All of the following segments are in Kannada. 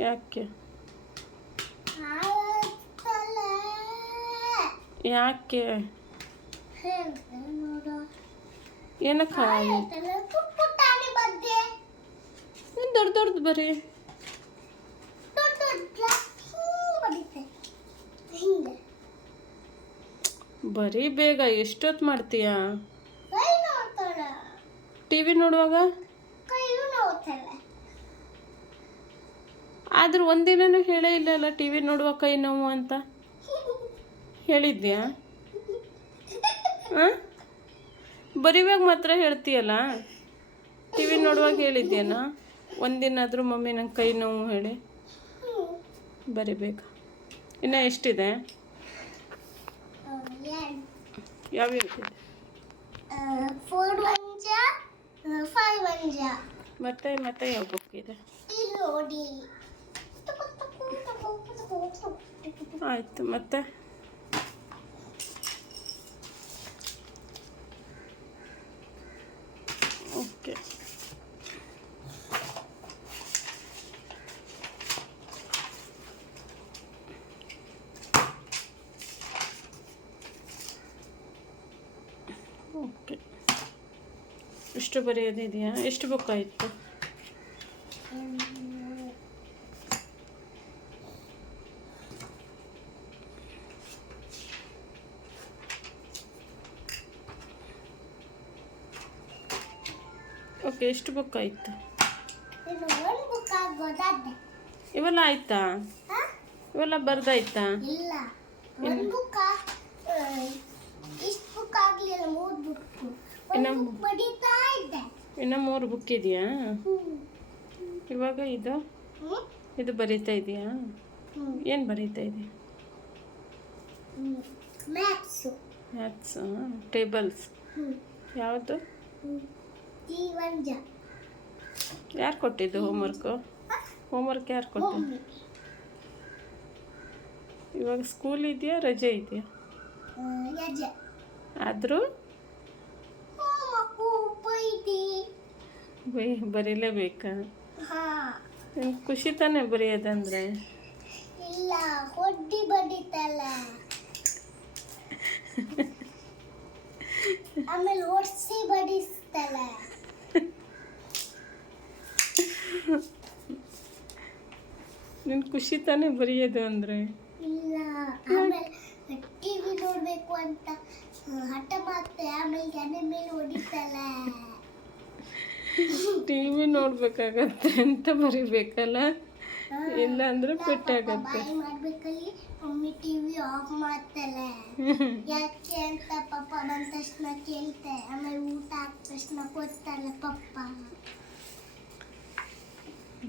ಯಾಕೆ ಯಾಕೆ ನೋಡು ಏನಕ್ಕೆ ಹಾಳು ಪುಟ್ಟಾಣಿ ಬಗ್ಗೆ ನೀನು ದೊಡ್ಡ ದೊಡ್ಡದು ಬರೀ ದೊಡ್ಡ ದೊಡ್ಡ ಬಡಿತೆ ಹಿಂಗೆ ಬರೀ ಬೇಗ ಎಷ್ಟೊತ್ತು ಮಾಡ್ತೀಯಾ ಕೈ ನೋಡ್ತಾಳೆ ಟಿ ವಿ ನೋಡುವಾಗ ಆದ್ರೂ ಒಂದಿನೂ ಹೇಳೇ ಇಲ್ಲಲ್ಲ ಟಿ ವಿ ನೋಡುವ ಕೈ ನೋವು ಅಂತ? ಹೇಳಿದ್ಯಾ? ಹಾಂ ಬರೀವಾಗ ಮಾತ್ರ ಹೇಳ್ತೀಯಲ್ಲ? ಟಿ ವಿ ನೋಡುವಾಗ ಹೇಳಿದ್ಯಾನ? ಒಂದಿನಾದರೂ ಮಮ್ಮಿ ನಂಗೆ ಕೈ ನೋವು ಹೇಳಿ. ಬರಿಬೇಕು? ಇನ್ನು ಎಷ್ಟಿದೆ? ಯಾವ ಮತ್ತೆ ಮತ್ತೆ ಯಾವ ಬುಕ್ ಇದೆ? ನೋಡಿ ಆಯಿತು ಮತ್ತೆ ಓಕೆ ಓಕೆ ಎಷ್ಟು ಬರೆಯೋದಿದೆಯಾ ಎಷ್ಟು ಬುಕ್ ಆಯಿತು ಎಷ್ಟು ಬುಕ್ ಆಯಿತು? ಇವೆಲ್ಲ ಆಯ್ತಾ? ಇವೆಲ್ಲ ಬರ್ದಾಯ್ತಾ? ಇನ್ನ ಮೂರು ಬುಕ್. ಇದೆಯಾ? ಇವಾಗ ಇದು? ಇದು ಬರೀತಾ ಇದೆಯಾ. ಏನು ಬರೀತಾ ಇದೆಯಾ. ಮ್ಯಾಥ್ಸು. ಮ್ಯಾಥ್ಸ್? ಟೇಬಲ್ಸ್. ಯಾವುದು? ಯಾರು ಕೊಟ್ಟಿದ್ದು ಹೋಮ್ವರ್ಕು ಹೋಮ್ವರ್ಕ್ ಯಾರು ಕೊಟ್ಟಿದ್ದು? ಇವಾಗ ಸ್ಕೂಲ್ ಇದೆಯಾ ರಜೆ ಇದೆಯಾ? ಆದರೂ? ಬೇ ಬರೀಲೇಬೇಕಾ? ನಿಮ್ಗೆ ಖುಷಿ ತಾನೇ ಬರೆಯೋದಂದ್ರೆ? ಇಲ್ಲ ಹೊಡ್ಡಿ ಬಡಿತಲ್ಲ ಆಮೇಲೆ ಒಡ್ಸಿ ಬಡಿಸ್ತಲ್ಲ ನಿನ್ ಖುಷಿ ತಾನೇ ಬರೆಯೋದು ಅಂದ್ರೆ? ಇಲ್ಲ ಆಮೇಲೆ ಟಿವಿ ನೋಡಬೇಕು ಅಂತ ಹಠ ಮಾಡ್ತೆ ಆಮೇಲೆ ಜನ ಮೇಲೆ ಹೊಡಿತಲ್ಲ ಟಿವಿ ನೋಡ್ಬೇಕಾಗತ್ತೆ ಅಂತ ಬರಿಬೇಕಲ್ಲ? ಇಲ್ಲ ಅಂದ್ರೆ ಪೆಟ್ಟಾಗತ್ತೆ ಬಾಯಿ ಮಾಡ್ಬೇಕಲ್ಲಿ ಮಮ್ಮಿ ಟಿವಿ ಆಫ್ ಮಾಡ್ತಾಳೆ. ಯಾಕೆ ಅಂತ ಪಪ್ಪ ಬಂದ ತಕ್ಷಣ ಕೇಳ್ತೆ ಆಮೇಲೆ ಊಟ ಆದ ತಕ್ಷಣ ಕೊಡ್ತಾಳೆ ಪಪ್ಪ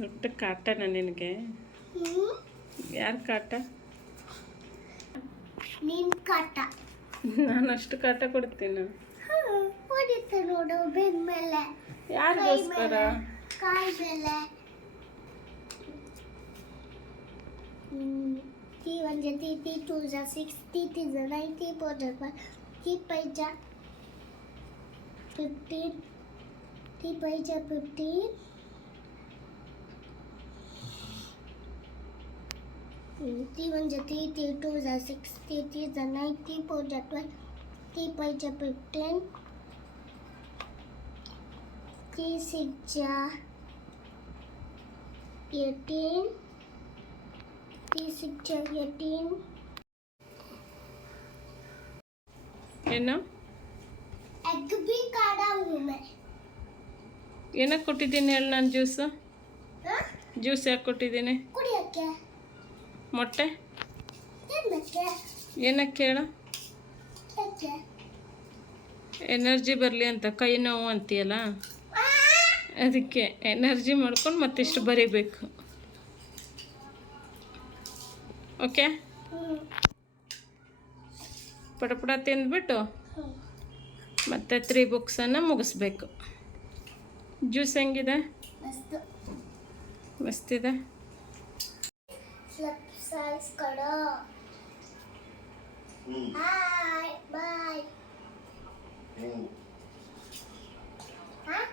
ದೊಡ್ಡ ಕಾಟನ ನಿನಗೆ. ಯಾರು ಕಾಟ ನಿನ್ ಕಾಟ ನಾನು ಅಷ್ಟು ಕಾಟ ಕೊಡ್ತೀನಿ ಹ್ಮ್, ಹೊಡಿತೆ ನೋಡು ಬೆನ್ ಮೇಲೆ ಯಾರಿಗೋಸ್ಕರ ಕಾಯಿ ಮೇಲೆ ಟಿ ಒನ್ ಜ ಟಿ ಟಿ ಟೂ ಜ ಸಿಕ್ಸ್ ಟಿ ಟಿ ಜ ನೈನ್ ಟಿ ಫೋರ್ ಜ ಫೈವ್ ಟಿ ಫೈವ್ ಜ ಫಿಫ್ಟೀನ್ ಟಿ ಫೈವ್ ಜ ಫಿಫ್ಟೀನ್ ಟಿ ಒನ್ ಜ ಟಿ ಟಿ ಟೂ ಜ ಸಿಕ್ಸ್ ಟಿ ಟಿ ಜ ನೈನ್ ಟಿ ಫೋರ್ ಜ ಟ್ವೆಲ್ ಟಿ ಫೈವ್ ಜ ಫಿಫ್ಟೀನ್ ಟಿ ಸಿಕ್ಸ್ ಜ ಏಯ್ಟೀನ್ ಟಿ ಸಿಕ್ಸ್ ಜ ಏಯ್ಟೀನ್ ಏನು ಎಗ್ ಬಿ ಕಾಡ ಹೂಮೆ ಏನಕ್ಕೆ ಕೊಟ್ಟಿದ್ದೀನಿ ಹೇಳಿ ನಾನು ಜ್ಯೂಸು ಜ್ಯೂಸ್ ಯಾಕೆ ಕೊಟ್ಟಿದ್ದೀನಿ ಕುಡಿಯೋಕ್ಕೆ ಮೊಟ್ಟೆ? ಏನಕ್ಕೆ ಹೇಳ ಎನರ್ಜಿ ಬರಲಿ ಅಂತ ಕೈ ನೋವು ಅಂತೀಯಲ್ಲ? ಅದಕ್ಕೆ ಎನರ್ಜಿ ಮಾಡ್ಕೊಂಡು ಮತ್ತಿಷ್ಟು ಬರೀಬೇಕು. ಓಕೆ ಪಡ ಪಡ ಪಟ ತಿಂದ್ಬಿಟ್ಟು ಮತ್ತೆ ತ್ರೀ ಬುಕ್ಸನ್ನು ಮುಗಿಸ್ಬೇಕು. ಜ್ಯೂಸ್ ಹೆಂಗಿದೆ? ಮಸ್ತು. ಮಸ್ತಿದೆ? ಸೈಜ್ ಕೊಡೋ. ಹಾಯ್ ಬಾಯ್ ಹಾಂ